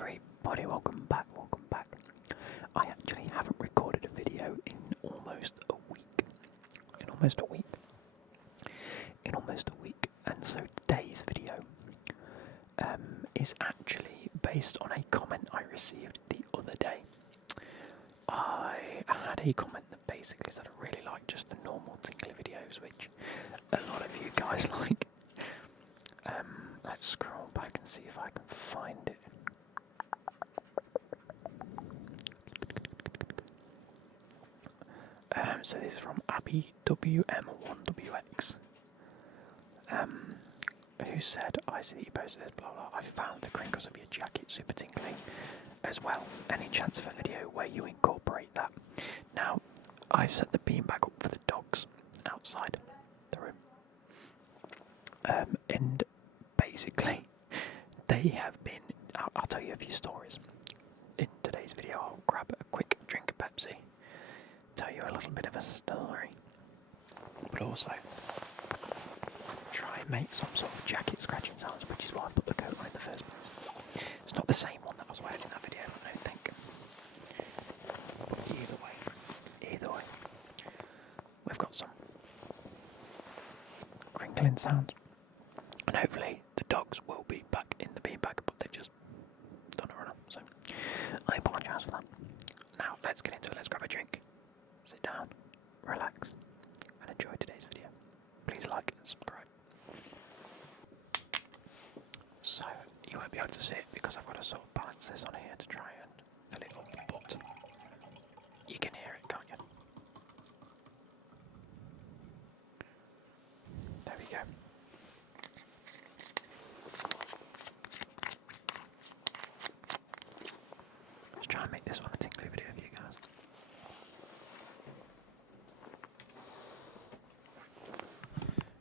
everybody, welcome back. I actually haven't recorded a video in almost a week. And so today's video is actually based on a comment I received the other day. I had a comment that basically said I really like just the normal Crinkly videos, which a lot of you guys like. Let's scroll back and see if I can find it. So this is from Abby WM1WX, who said, I see that you posted this, blah blah. I found the crinkles of your jacket super tingly as well. Any chance of a video where you incorporate that? Now, I've set the beanbag up for the dogs outside the room. And basically, they have been, I'll tell you a few stories. In today's video, I'll grab a quick drink of Pepsi, tell you a little bit of a story, but also try and make some sort of jacket scratching sounds, which is why I put the coat on in the first place. It's not the same one that I was wearing in that video, I don't think. But either way, we've got some crinkling sounds, and hopefully the dogs will be back in the beanbag, but they've just done a run up, so I apologise for that. Now, let's get into it, let's grab a drink, sit down, relax, and enjoy today's video. Please like and subscribe. So, you won't be able to see it because I've got to sort of balance this on here to try and fill it up, but you can hear it, can't you? There we go. Let's try and make this one a tingly video for you guys.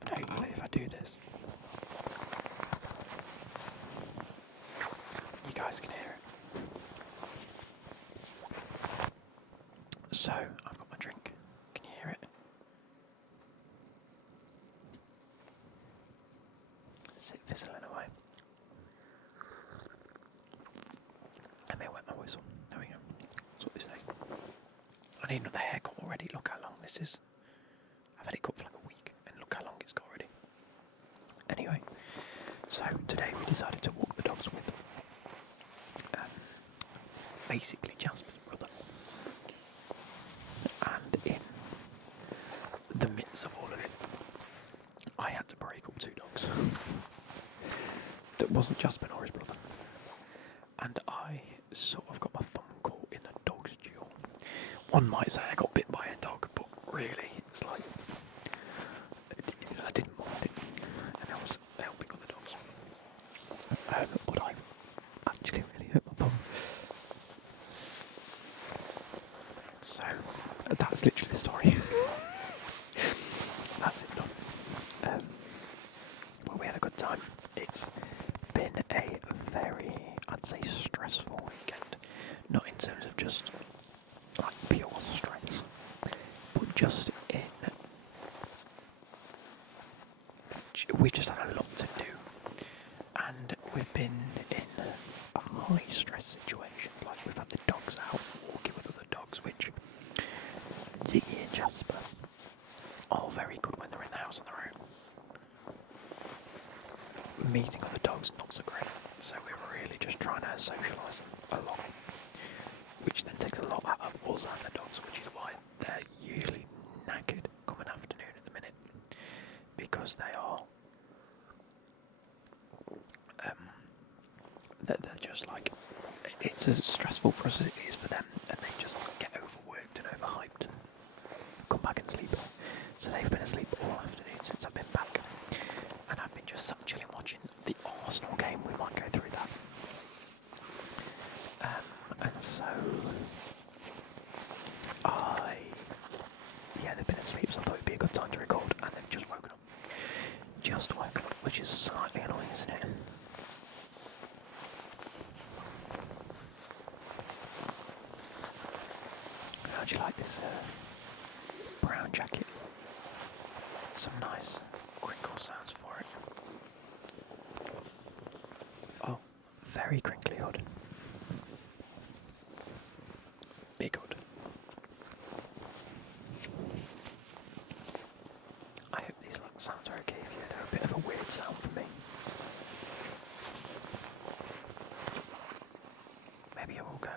And hopefully if I do this, you guys can hear it. So, I've got my drink. Can you hear it? Is it fizzling away? Let me wet my whistle. There we go. That's what they say. I need another haircut already. Look how long this is. I've had it cut for like a week, and look how long it's got already. Anyway, so today we decided to walk the dogs with basically Jasper's brother. And in the midst of all of it, I had to break up two dogs. That wasn't Jasper nor his brother. And I sort of got my thumb caught in a dog's duel. One might say I got bit by a dog, but really, it's like, I didn't mind it. And I was helping other dogs. But I actually really hurt my thumb. So, that's literally the story. That's it done. Well, we had a good time. It's been a very, I'd say, stressful weekend. Not in terms of just like pure stress, but just in, we just had a lot to do, and we've been in high stress situations. Like we've had the dogs out walking with other dogs, which Ziggy and Jasper are very good when they're in the house on their own. Meeting other dogs, not so great, so we were really just trying to socialise a lot, which then takes a lot out of us and the dogs, which is why they're usually knackered coming afternoon at the minute, because they are, they're just like, it's as stressful for us as it is for them, and they just get overworked and overhyped and come back and sleep. So they've been asleep all afternoon since I've been back, and I've been just sat chilling watching the Arsenal game. We might go through that. And so they've been asleep, so I thought it'd be a good time to record, and they've just woken up. Which is slightly annoying, isn't it? How do you like this brown jacket? Some nice crinkle sounds for it. Oh, very crinkly hood.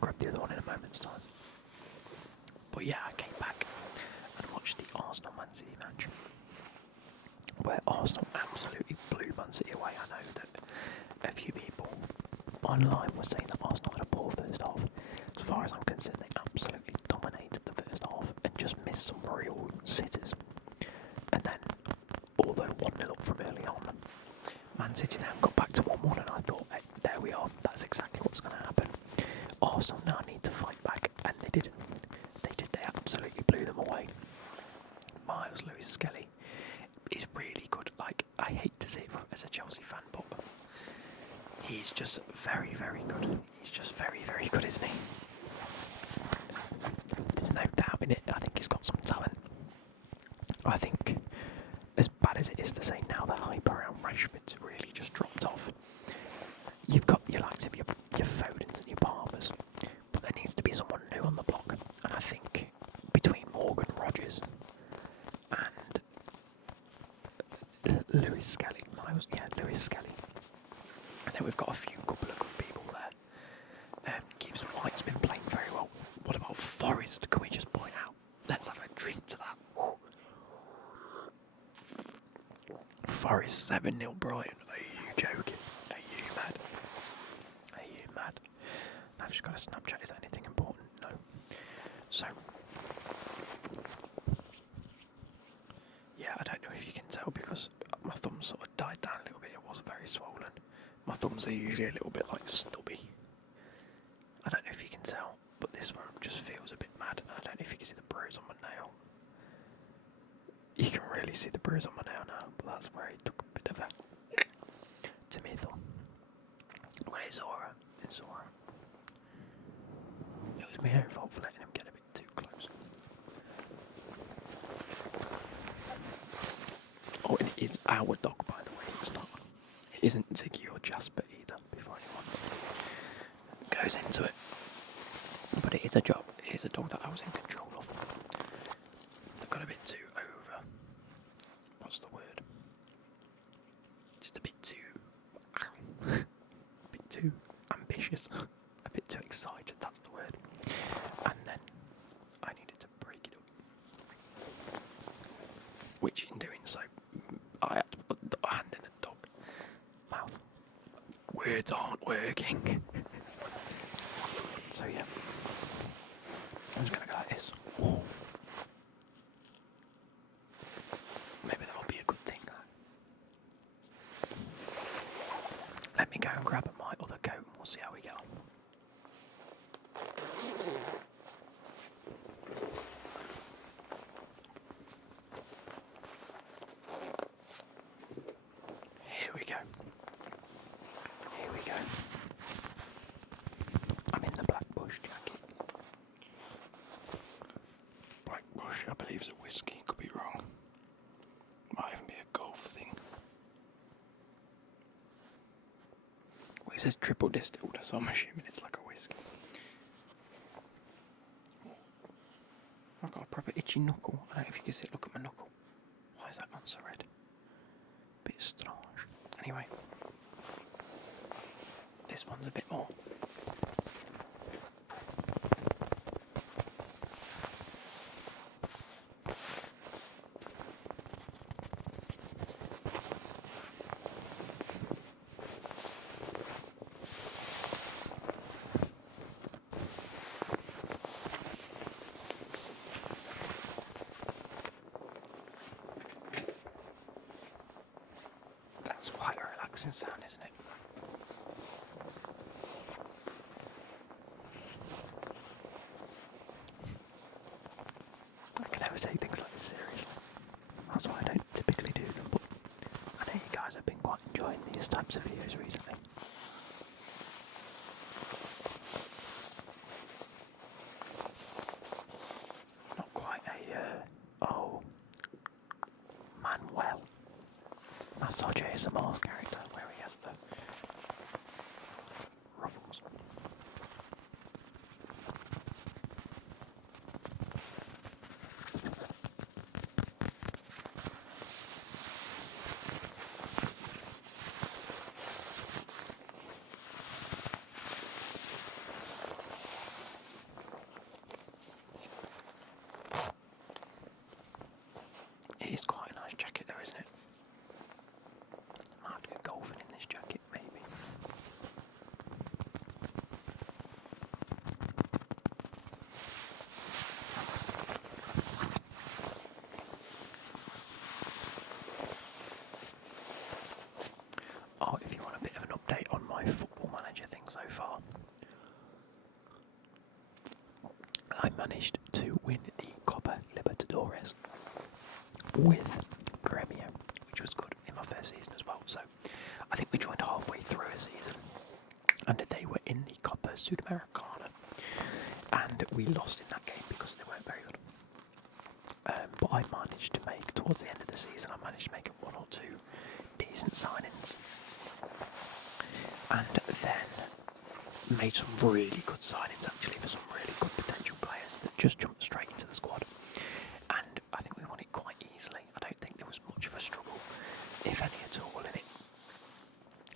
grab the other one in a moment's time. But yeah, I came back and watched the Arsenal-Man City match, where Arsenal absolutely blew Man City away. I know that a few people online were saying that Arsenal had a poor first half. As far as I'm concerned, they absolutely dominated the first half and just missed some real sitters. And then, although 1-0 up from early on, Man City then got back to 1-1, and I thought, hey, there we are, that's exactly what's going to happen. Arsenal now need to fight back, and they did. They absolutely blew them away. Miles Lewis-Skelly is really good. Like, I hate to say it as a Chelsea fan, but he's just very, very good. He's just very, very good, isn't he? There's no doubt in it. I think he's got some talent. I think, as bad as it is to say now, the hype around Rashford's really just dropped off. You've got your likes of your Fodens and your Palmers, but there needs to be someone new on the block. And I think between Morgan Rogers and Lewis-Skelly, Lewis-Skelly, and then we've got a couple of good people there. Gibbs White's been playing very well. What about Forest? Can we just point out? Let's have a drink to that. Woo. Forest 7-0 Brighton. Are you joking? Are you mad? Are you mad? I've just got a Snapchat. Is that anything important? No. So, yeah, I don't know if you can tell because my thumbs sort of died down a little bit. It was very swollen. My thumbs are usually a little bit like stubby. I don't know if you can tell, but this one just feels a bit mad. I don't know if you can see the bruise on my nail. You can really see the bruise on my nail now, but that's where he took a bit of a tomato. Well, it's alright. It's alright. It was my own fault for letting him get a bit too close. Oh, and it is our dog, by the way. It's not. It isn't Ziggy or Jasper either, before anyone goes into it. But it is a job. It is a dog that I was in control of. I got a bit too over. What's the word? Just a bit too. A bit too ambitious. A bit too excited, that's the word. And then I needed to break it up. Which, in doing so, I had to put the hand in the dog mouth. Words aren't working. So yeah, I'm just gonna go like this. Whoa. Maybe that will be a good thing. Let me go and grab my other coat and we'll see how we get on. Here we go. Here we go. I'm in the Black Bush jacket. Black Bush, I believe, is a whiskey. Could be wrong. Might even be a golf thing. Well, it says triple distilled, so I'm assuming it's like a whiskey. I've got a proper itchy knuckle. I don't know if you can see it. Look at my knuckle. Why is that one so red? Bit strange. Anyway, this one's a bit more. That's quite a relaxing sound, isn't it? I can never take things like this seriously. That's why I don't typically do them, but I know you guys have been quite enjoying these types of videos recently. Not quite a, Manuel Massage ASMR character where he has the ruffles. managed to win the Copa Libertadores with Gremio, which was good in my first season as well. So I think we joined halfway through a season, and they were in the Copa Sudamericana, and we lost in that game because they weren't very good. But I managed to make, towards the end of the season, I managed to make one or two decent signings, and then made some really good signings actually for some really good potential players that just jumped straight into the squad. And I think we won it quite easily. I don't think there was much of a struggle, if any at all, in it.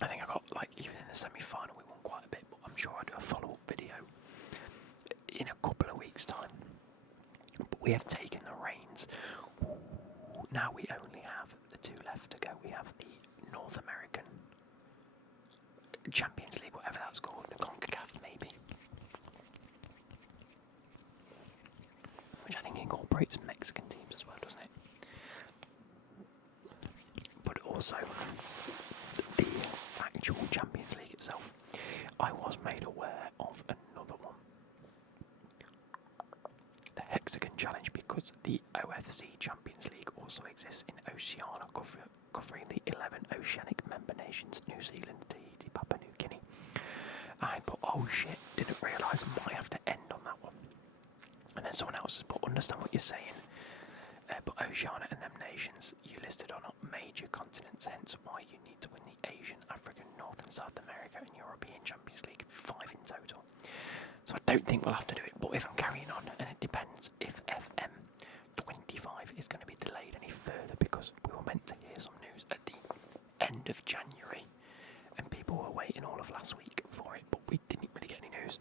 I think I got, like, even in the semi-final we won quite a bit, but I'm sure I'll do a follow-up video in a couple of weeks' time. But we have taken the reins. Now we only have the two left to go. We have the North American Champions League, whatever that's called, the CONCACAF maybe, which I think incorporates Mexican teams as well, doesn't it? But also the actual Champions League itself. I was made aware of another one, the Hexagon Challenge, because the OFC Champions League also exists in Oceania, covering the 11 oceanic member nations: New Zealand, Tahiti, Papua New Guinea. I put, oh shit, didn't realise I might have to end on that one. And then someone else has put, understand what you're saying, but Oceania and them nations you listed are not major continents, hence why you need to win the Asian, African, North and South America and European Champions League, 5 in total. So I don't think we'll have to do it, but if I'm carrying on, and it depends if FM25 is going to be delayed any further, because we were meant to hear some news at the end of January, and people were waiting all of last week for it, but we didn't really get any news.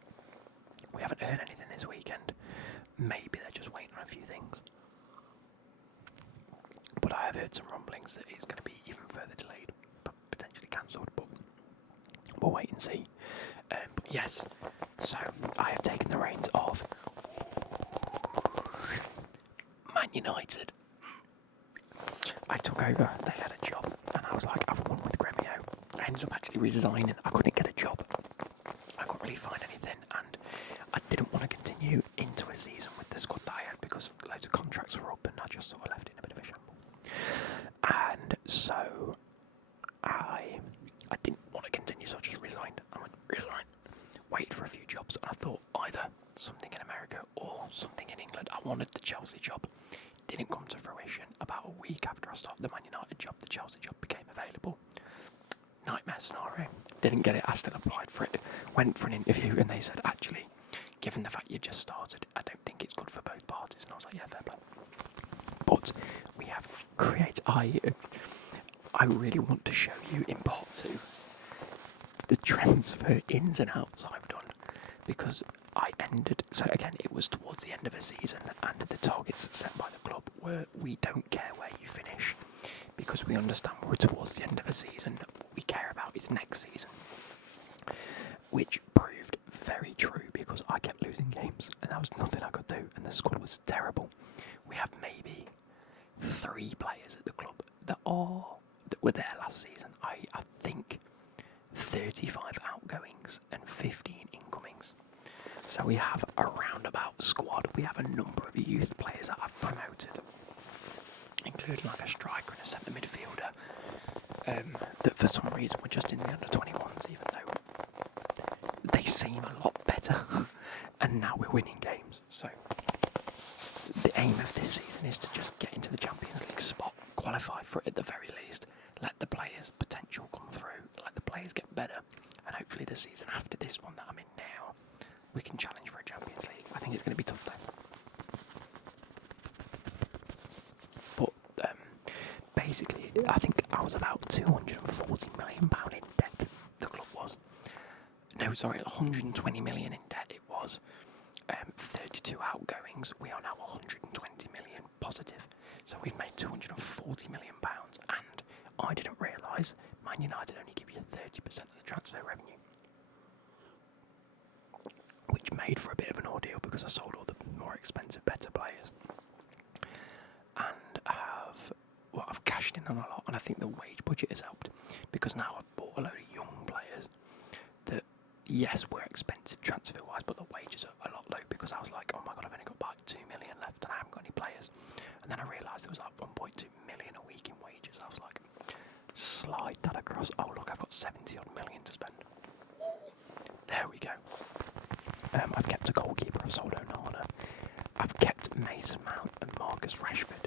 We haven't heard anything this weekend. Maybe they're just waiting on a few things. But I have heard some rumblings that it's going to be even further delayed, but potentially cancelled, but we'll wait and see. But yes, so I have taken the reins of Man United. I took over, they had a job, and I was like, I've won with Gremio. I ended up actually resigning. I couldn't get a job. I couldn't really find anything, and I didn't want to continue into a season with the squad that I had because loads of contracts were up, and I just sort of left it in a bit of a shamble. And so I didn't want to continue, so I just resigned. I went, resign, waited for a few jobs, and I thought either something in America or something in England. I wanted the Chelsea job. Didn't come to fruition. About a week after I started the Man United job, the Chelsea job became available. Nightmare scenario. Didn't get it. I still applied for it. Went for an interview, and they said, actually, given the fact you just started, I don't think it's good for both parties. And I was like, yeah, fair play. But we have created. I really want to show you in part 2 the transfer ins and outs I've done, because I ended. So again, it was towards the end of a season, and the targets set by the club were, we don't care where you finish, because we understand we're towards the end of a season. What we care about is next season, which proved very true, because I kept losing games, and there was nothing I could do, and the squad was terrible. We have maybe 3 players at the club that were there last season. I think 35 outgoings and 15 incomings. So we have a roundabout squad. We have a number of youth players that I've promoted, including like a striker and a centre midfielder, that for some reason were just in the under-21s, even though they seem a lot better. And now we're winning games. So the aim of this season is to just get into the Champions League spot, qualify for it at the very least, let the players' potential come through, let the players get better, and hopefully the season after this one that I'm in now, we can challenge for a Champions League. I think it's going to be tough though. But basically, I think I was about £240 million in debt, the club was. No, sorry, 120 million in debt it was. 32 outgoings, we are now 120 million positive. So we've made £240 million, and I didn't realise Man United only give you 30% of the transfer revenue, which made for a bit of an ordeal because I sold all the more expensive, better players, and I've cashed in on a lot, and I think the wage budget has helped, because now I've bought a load of young players that, yes, were expensive transfer-wise, but the wages are a lot low, because I was like, oh my god, I've only got 2 million left and I haven't got any players. And then I realised there was like 1.2 million a week in wages. I was like, slide that across. Oh look, I've got 70 odd million to spend. There we go. I've kept a goalkeeper, I've sold Onana. I've kept Mason Mount and Marcus Rashford.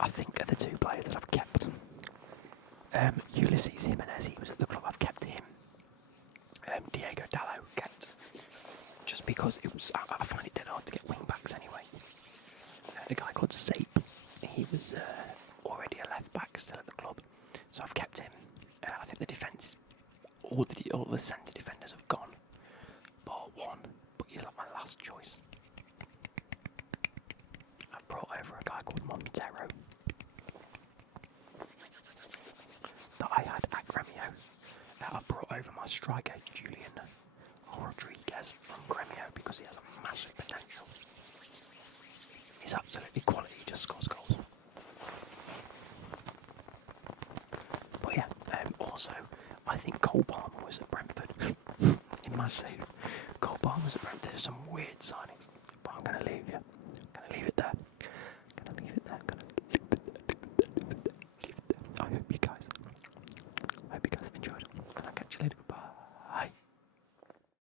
I think are the two players that I've kept. Ulysses Jimenez, he was at the club, I've kept him. Diego Dallo kept. Just because it was, I find it dead hard to get wing backs anyway. A guy called Zape, he was already a left back still at the club, so I've kept him. I think the defence is all the centre defenders have gone, bar one, but he's like my last choice. I've brought over a guy called Montero that I had at Gremio. I brought over my striker Julian Rodriguez from Gremio because he has a massive potential. He's absolutely quality, he just scores goals. But yeah, also, I think Cole Palmer was at Brentford in my save. Cole Palmer was at Brentford, there's some weird signings.